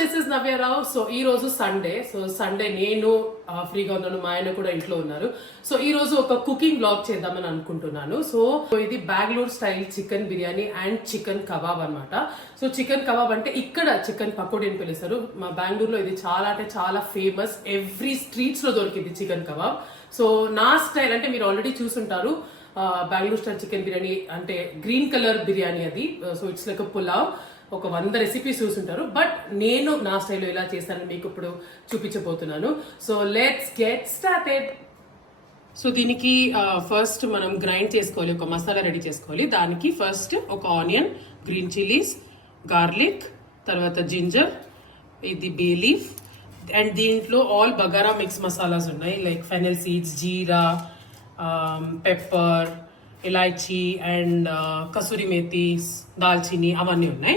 This is Navya Rao. So ఈ రోజు Sunday నేను ఫ్రీగా ఉన్నాను, మా ఆయన కూడా ఇంట్లో ఉన్నారు. సో ఈ రోజు ఒక కుకింగ్ బ్లాగ్ చేద్దామని అనుకుంటున్నాను. సో ఇది Bengaluru style chicken biryani and chicken kebab అన్నమాట. సో చికెన్ కబాబ్ అంటే ఇక్కడ చికెన్ పకోడీ అని పిలుస్తారు. మా బెంగళూరులో ఇది చాలా అంటే చాలా ఫేమస్. ఎవ్రీ స్ట్రీట్స్ లో దొరికింది చికెన్ కబాబ్. సో నా స్టైల్ అంటే మీరు ఆల్రెడీ చూసుంటారు, బెంగళూరు స్టైల్ చికెన్ బిర్యానీ అంటే గ్రీన్ కలర్ బిర్యానీ అది. So it's like pulao. ఒక 100 రెసిపీస్ చూసుంటారు, బట్ నేను నా స్టైల్లో ఎలా చేస్తానని మీకు ఇప్పుడు చూపించబోతున్నాను. So let's get started. So దీనికి ఫస్ట్ మనం గ్రైండ్ చేసుకోవాలి, ఒక మసాలా రెడీ చేసుకోవాలి. దానికి ఫస్ట్ ఒక ఆనియన్, గ్రీన్ చిల్లీస్, గార్లిక్, తర్వాత జింజర్, ఇది బే లీఫ్, అండ్ దీంట్లో ఆల్ బగారా మిక్స్ మసాలాస్ ఉన్నాయి, like fennel seeds, jeera, pepper, elaichi and kasuri methi, దాల్చిని అవన్నీ ఉన్నాయి.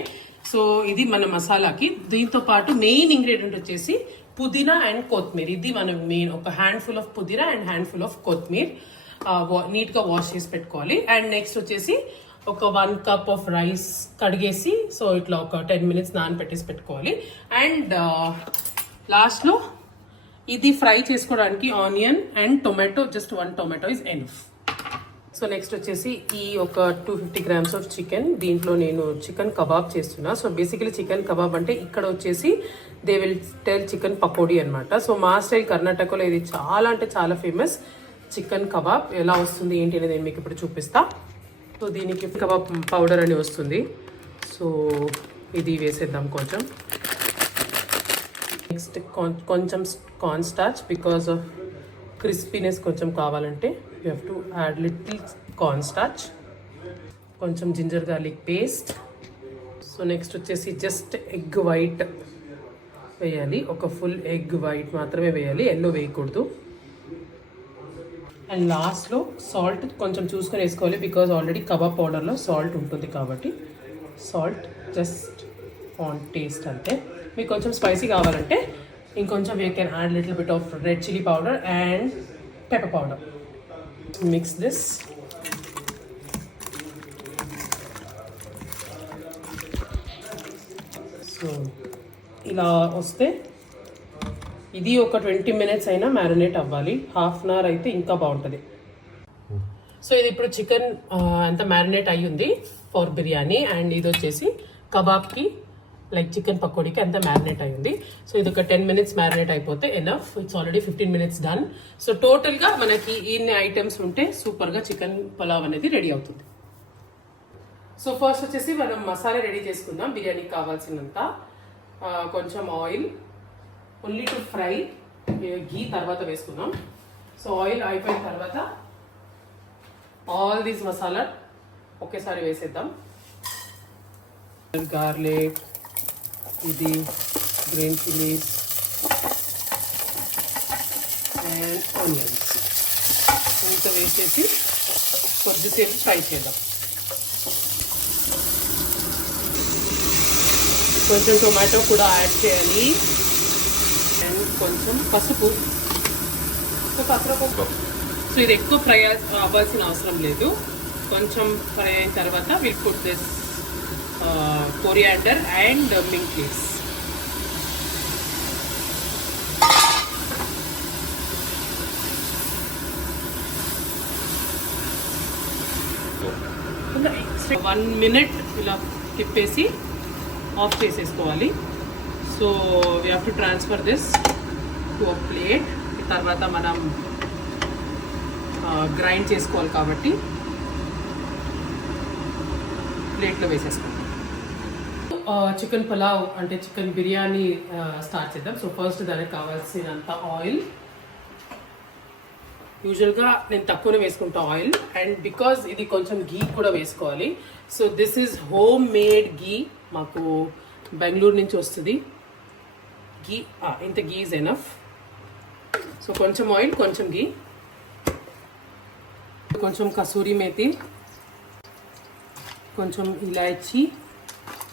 సో ఇది మన మసాలాకి. దీంతో పాటు మెయిన్ ఇంగ్రీడియంట్ వచ్చేసి పుదీనా అండ్ కొత్తిమీర. ఇది మనం మెయిన్ ఒక హ్యాండ్ఫుల్ ఆఫ్ పుదీనా అండ్ హ్యాండ్ఫుల్ ఆఫ్ కొత్తిమీర నీట్ గా వాష్ చేసి పెట్టుకోవాలి. అండ్ నెక్స్ట్ వచ్చేసి ఒక 1 కప్ ఆఫ్ రైస్ కడిగేసి సో ఇట్లా ఒక 10 minutes నానబెట్టేసి పెట్టుకోవాలి. అండ్ లాస్ట్ లో ఇది ఫ్రై చేసుకోవడానికి onion and tomato, just 1 tomato is enough. So next వచ్చేసి ఈ ఒక 250 grams ఆఫ్ చికెన్. దీంట్లో నేను చికెన్ కబాబ్ చేస్తున్నా. సో బేసికలీ చికెన్ కబాబ్ అంటే ఇక్కడ వచ్చేసి they will tell chicken pakoda అనమాట. సో మా స్టైల్ కర్ణాటకలో ఇది చాలా అంటే చాలా ఫేమస్. చికెన్ కబాబ్ ఎలా వస్తుంది ఏంటి అనేది నేను మీకు ఇప్పుడు చూపిస్తా. సో దీనికి కబాబ్ పౌడర్ అని వస్తుంది. సో ఇది వేసేద్దాం కొంచెం. నెక్స్ట్ కొంచెం corn starch, because of crispiness కొంచెం కావాలంటే you have to add little corn starch. కొంచెం ginger garlic paste. So next వచ్చేసి జస్ట్ ఎగ్ వైట్ వేయాలి, ఒక ఫుల్ ఎగ్ వైట్ మాత్రమే వేయాలి, ఎల్లో వేయకూడదు. అండ్ లాస్ట్లో సాల్ట్ కొంచెం చూసుకొని వేసుకోవాలి, బికాజ్ ఆల్రెడీ కబాబ్ పౌడర్లో సాల్ట్ ఉంటుంది కాబట్టి సాల్ట్ జస్ట్ ఆన్ టేస్ట్ అంతే. మీకు కొంచెం స్పైసీ కావాలంటే ఇంకొంచెం you can add little bit of red chilli powder and pepper powder. Mix this. So ఇలా వస్తే ఇది ఒక 20 minutes అయినా మ్యారినేట్ అవ్వాలి. హాఫ్ అన్ అవర్ అయితే ఇంకా బాగుంటుంది. సో ఇది ఇప్పుడు చికెన్ అంతా మ్యారినేట్ అయ్యింది ఫర్ బిర్యానీ. అండ్ ఇది వచ్చేసి కబాబ్కి లైక్ చికెన్ పకోడీకి అంతా మ్యారినేట్ అయ్యింది. సో ఇది ఒక 10 minutes మ్యారినేట్ అయిపోతే enough. It's already 15 minutes done. So టోటల్గా మనకి ఇన్ని ఐటమ్స్ ఉంటే సూపర్గా చికెన్ పులావ్ అనేది రెడీ అవుతుంది. సో ఫస్ట్ వచ్చేసి మనం మసాలా రెడీ చేసుకుందాం. బిర్యానీకి కావాల్సినంత కొంచెం ఆయిల్, ఓన్లీ టు ఫ్రై, ఘీ తర్వాత వేసుకుందాం. సో ఆయిల్ అయిపోయిన తర్వాత ఆల్ దీస్ మసాలా ఒకేసారి వేసేద్దాం. గార్లిక్, ఇది గ్రీన్ చిల్లీస్ అండ్ ఆనియన్స్ ఇంత వేసేసి కొద్దిసేపు ఫ్రై చేద్దాం. కొంచెం టొమాటో కూడా యాడ్ చేయాలి అండ్ కొంచెం పసుపు. సో ఇది ఎక్కువ ఫ్రై అవ్వాల్సిన అవసరం లేదు. కొంచెం ఫ్రై అయిన తర్వాత will put this coriander and mint leaves. One minute ఇలా తిప్పేసి ఆఫ్ చేసేసుకోవాలి. So we have to transfer this to a plate. తర్వాత మనం గ్రైండ్ చేసుకోవాలి కాబట్టి ప్లేట్లో వేసేసుకోవాలి. చికెన్ పులావ్ అంటే చికెన్ బిర్యానీ స్టార్ట్ చేద్దాం. సో ఫస్ట్ దానికి కావాల్సినంత ఆయిల్. యూజువల్గా నేను తక్కువనే వేసుకుంటా ఆయిల్, అండ్ బికాజ్ ఇది కొంచెం ఘీ కూడా వేసుకోవాలి. So this is homemade ghee, మాకు బెంగళూరు నుంచి వస్తుంది ఘీ. ఇంత ఘీ ఈజ్ ఎనఫ్. సో కొంచెం ఆయిల్, కొంచెం ఘీ, కొంచెం కసూరి మేతి, కొంచెం ఇలాచీ,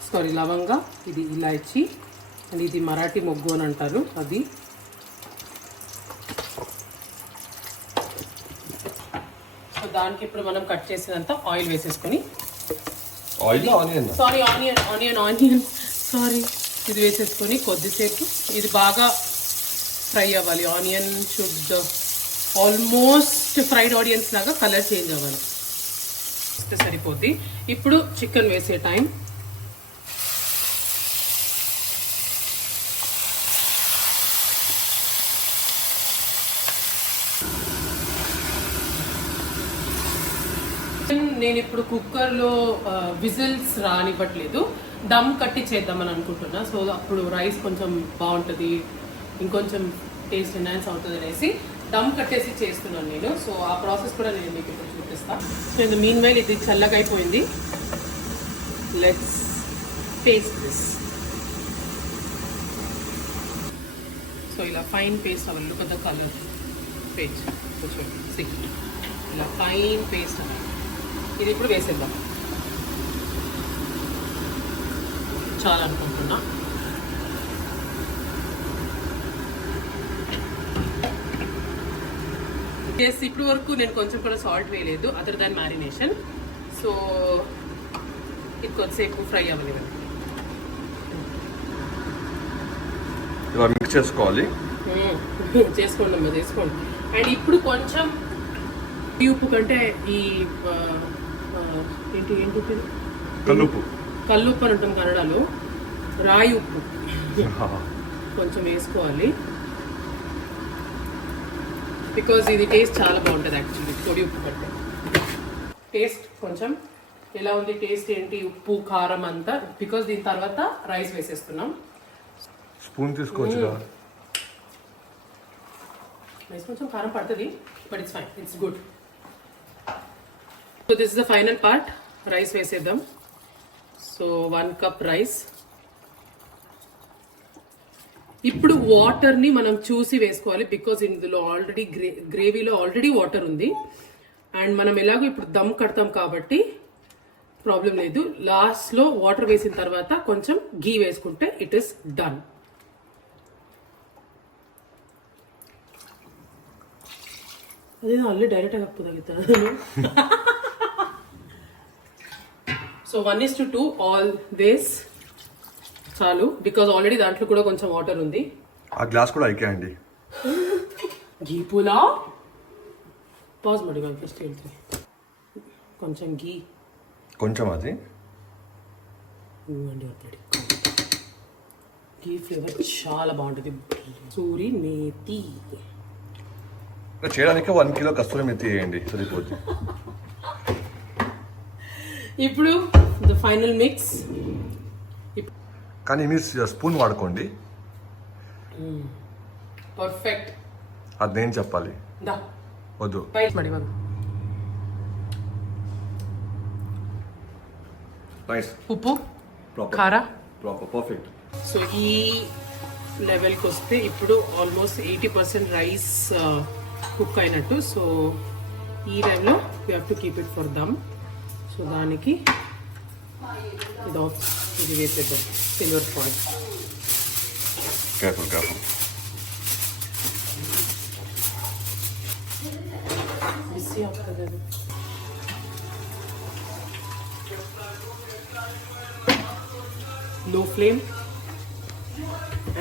సారీ లవంగా, ఇది ఇలాచీ అండ్ ఇది మరాఠీ మొగ్గు అని అంటారు అది. సో దానికి ఇప్పుడు మనం కట్ చేసినంత ఆయిల్ వేసేసుకొని, oil onion sorry onion sorry ఇది వేసేసుకొని కొద్దిసేపు ఇది బాగా ఫ్రై అవ్వాలి. Onion should almost fried onions లాగా కలర్ చేంజ్ అవ్వాలి. సరిపోద్ది. ఇప్పుడు చికెన్ వేసే టైం. నేను ఇప్పుడు కుక్కర్లో విజిల్స్ రానివ్వట్లేదు, దమ్ కట్టి చేద్దామని అనుకుంటున్నా. సో అప్పుడు రైస్ కొంచెం బాగుంటుంది, ఇంకొంచెం టేస్ట్ ఎన్హాన్స్ అవుతుంది అనేసి దమ్ కట్టేసి చేస్తున్నాను నేను. సో ఆ ప్రాసెస్ కూడా నేను మీకు ఇప్పుడు చూపిస్తాను. సో మీన్ వైల్ ఇది చల్లగా అయిపోయింది. Let's taste this. సో ఇలా ఫైన్ పేస్ట్ అవ్వాలి. Look at the colour paste, ఇలా ఫైన్ పేస్ట్ అవ్వాలి. ఇది ఇప్పుడు వేసేద్దాం. చాలా అనుకుంటున్నా. ఇప్పుడు వరకు నేను కొంచెం కూడా సాల్ట్ వేయలేదు అదర్ దాన్ మ్యారినేషన్. సో ఇది కొద్దిసేపు ఫ్రై అవ్వలేదు. మిక్స్ చేసుకోవాలి. చేసుకోండి అమ్మా, చేసుకోండి. అండ్ ఇప్పుడు కొంచెం ఉప్పు కంటే ఈ ఏంటి కల్లుప్పు అని ఉంటాం కన్నడలో, రాయి ఉప్పు కొంచెం వేసుకోవాలి. బికాజ్ ఇది టేస్ట్ చాలా బాగుంటుంది యాక్చువల్లీ పొడి ఉప్పు కంటే. టేస్ట్ కొంచెం ఎలా ఉంది, టేస్ట్ ఏంటి, ఉప్పు కారం అంతా. బికాజ్ దీని తర్వాత రైస్ వేసేస్తున్నాం. స్పూన్ తీసుకోవచ్చు. రైస్ కొంచెం కారం పడుతుంది, but it's fine, it's good. So this is the final part. Rice వేసేద్దాం. So 1 cup rice. ఇప్పుడు వాటర్ని మనం చూసి వేసుకోవాలి, బికాజ్ ఇందులో ఆల్రెడీ గ్రేవీలో ఆల్రెడీ వాటర్ ఉంది. అండ్ మనం ఎలాగో ఇప్పుడు దమ్ కడతాం కాబట్టి ప్రాబ్లం లేదు. లాస్ట్లో వాటర్ వేసిన తర్వాత కొంచెం గీ వేసుకుంటే ఇట్ ఈస్ డన్. అదే ఆల్రెడీ డైరెక్ట్గా కప్పుదాగుతాను. సో 1:2 ఆల్ వేస్ చాలు, బికాజ్ ఆల్రెడీ దాంట్లో కూడా కొంచెం వాటర్ ఉంది. ఆ గ్లాస్ కూడా అయిపోయండి. గీ పులావ్ పాజ్ మడిగా ఫస్ట్ వెళ్తే కొంచెం గీ, కొంచెం అది గీ ఫ్లేవర్ చాలా బాగుంటుంది. సూరి మేతి చేయడానికి 1 కిలో కస్తూరి మెతి వేయండి, సరిపోద్ది. ఇప్పుడు ద ఫైనల్ మిక్స్. కానీ మీ స్పూన్ వాడుకోండి. పర్ఫెక్ట్. అది నేను చెప్పాలి. వద్దు. నైస్. ఉప్పు, కారా, పర్ఫెక్ట్. సో ఈ లెవెల్కి వస్తే ఇప్పుడు ఆల్మోస్ట్ 80% రైస్ కుక్ అయినట్టు. సో ఈ టైంలో we have to keep it for dum. So దానికి ఇది వేసేద్దాం, సిల్వర్ ఫాయిల్. కేర్ఫుల్. బిజీ అవుతుంది. లో ఫ్లేమ్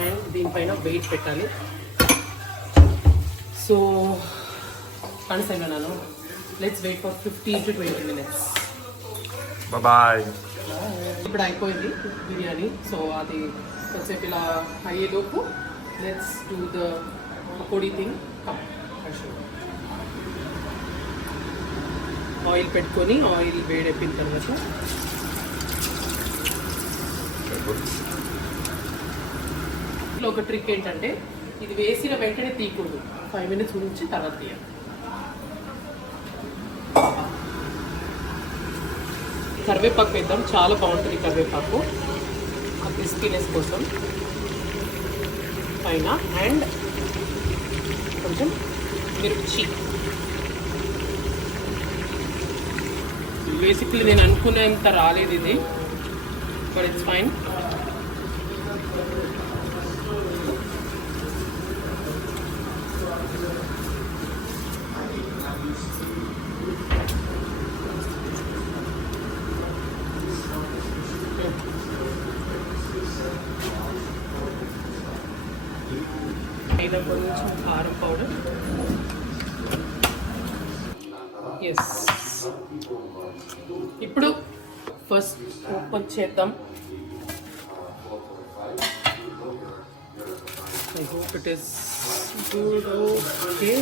అండ్ దీనిపైన వెయిట్ పెట్టాలి. సో కనసైనాను. Let's wait for 15 to 20 minutes. Bye. ఇప్పుడు అయిపోయింది బిర్యానీ. సో అది కొంచెం ఇలా అయ్యేలోపు లెట్స్ డూ ద పొడి థింగ్. ఆయిల్ పెట్టుకొని ఆయిల్ వేడెప్పిన తర్వాత ఇట్లా ఒక ట్రిక్ ఏంటంటే ఇది వేసిన వెంటనే తీయకూడదు, 5 minutes నుంచి తర్వాత తీయాలి. కరివేపాకు వేద్దాం, చాలా బాగుంటుంది కరివేపాకు ఆ క్రిస్పీనెస్ కోసం పైన. అండ్ కొంచెం మిర్చి. బేసిక్లీ నేను అనుకునేంత రాలేదు ఇది, బట్ ఇట్స్ ఫైన్. దీంట్లో కొంచెం కారం పౌడర్. ఎస్, ఇప్పుడు ఫస్ట్ ఓపెన్ చేద్దాం. I hope it is good. Okay,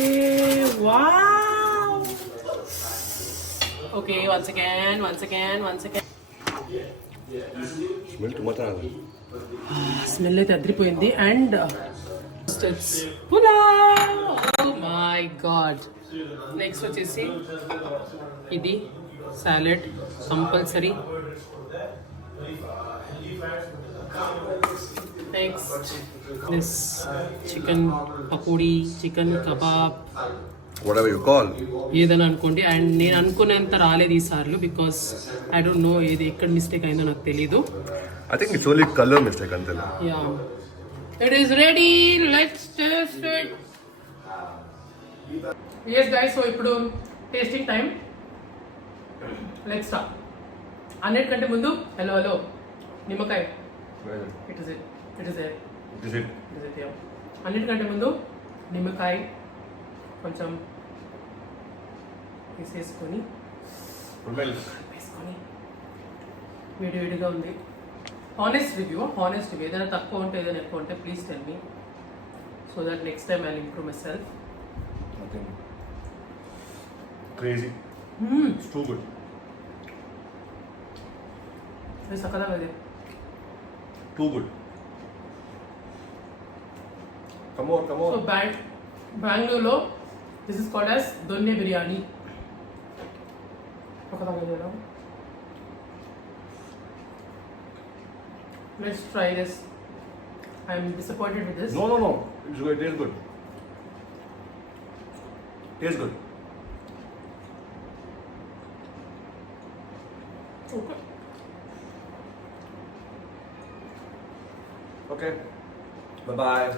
wow. Okay, once again. Smell too much smell అయితే అదిరిపోయింది. And pulao. Oh my God. Next వచ్చేసి ఇది salad compulsory. Next this chicken pakoda, chicken kebab, whatever you call. ఏదైనా అనుకోండి. And నేను అనుకునేంత రాలేదు ఈసార్లు, బికాస్ ఐ డోంట్ నో ఏది ఎక్కడ మిస్టేక్ అయిందో నాకు తెలీదు. I think it's only color mistake అంతే. Yeah, it is ready. Let's taste it. yes guys, so ఇప్పుడు టేస్టింగ్ టైం. Let's start. అన్నిటికంటే ముందు హలో నిమ్మకాయ. It is it. అన్నిటికంటే ముందు నిమ్మకాయ కొంచెం వేసేసుకొని వేడివేడిగా ఉంది. Honest review. ఏదైనా తక్కువ ఉంటే ఏదైనా ఎక్కువ ఉంటే please tell me, so that next time I will improve my self. Nothing crazy. It's too good. ఇది సక్కగా ఉంది. Too good. Come on. So బెంగళూరులో this is called as donne biryani. Let's try this. I'm disappointed with this. No. It's good. It tastes good. Tastes good. Okay. Okay. Bye-bye.